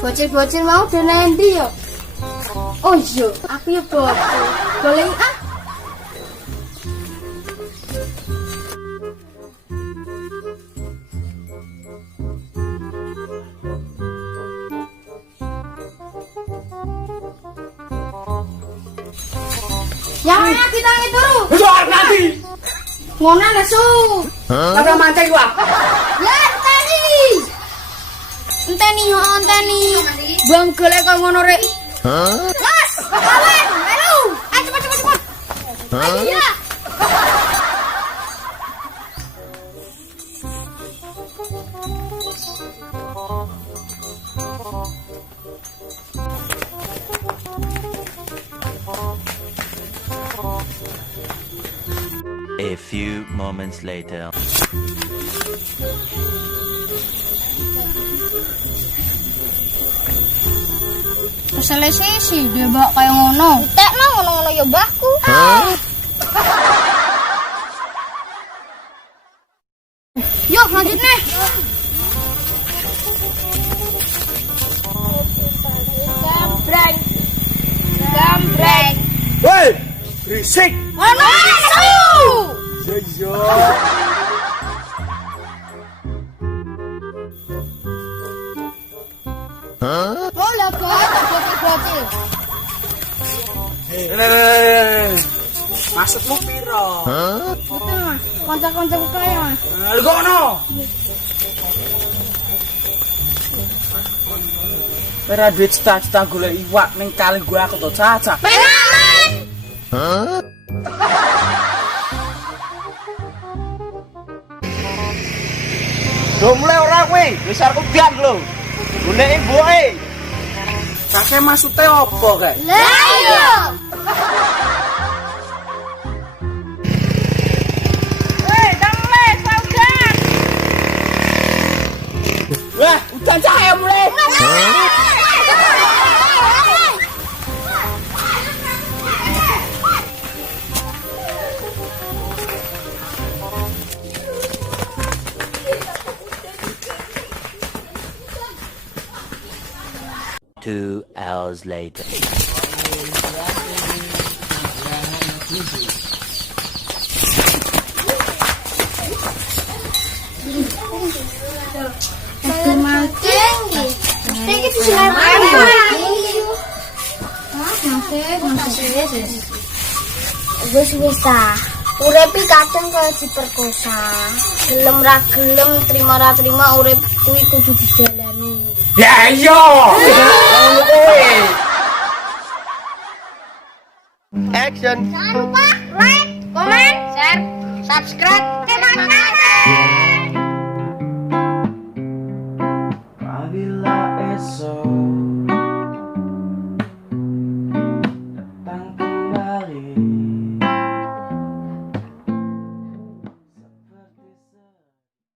Bocil-bocil mau dene endi yo? Oh iya, aku ya bocil. Golek ah. Yang kita turu. Wis arep nanti. Ngono nesu. Pada mantai gua. Lah tani. Enteni ho enteni. Bang golek kok ngono rek. Mas, kawan, melu. Ayo cepet. Ayo. A few moments later. Selesai sih dia bawa kayak ngono. Tekno ngono-ngono ya mbahku. Yuk lanjut nih. Gambreng. Woi, berisik. Ono nesu. Iya. Oh lah bocil. Maksudmu piro? Betul mas, konco-konco kaya mas. Lho kok ono? Ora duit cita-cita golek iwak ning kali gua aku to caca. Pengaman. Do mulai ora kowe, wis arep dian lho. Goleki mboke. Kakek maksudnya apa, Kak? Lah iya. Wah, udan cahaya mulai. Two hours later. Wis ta. Urepi kadang kaya diperkosa. Gelem ra gelem, trima ra trima urip kuwi kudu dijalani. Ya iya. Ngono kowe. Action. Jangan lupa like, comment, share, subscribe, terima kasih.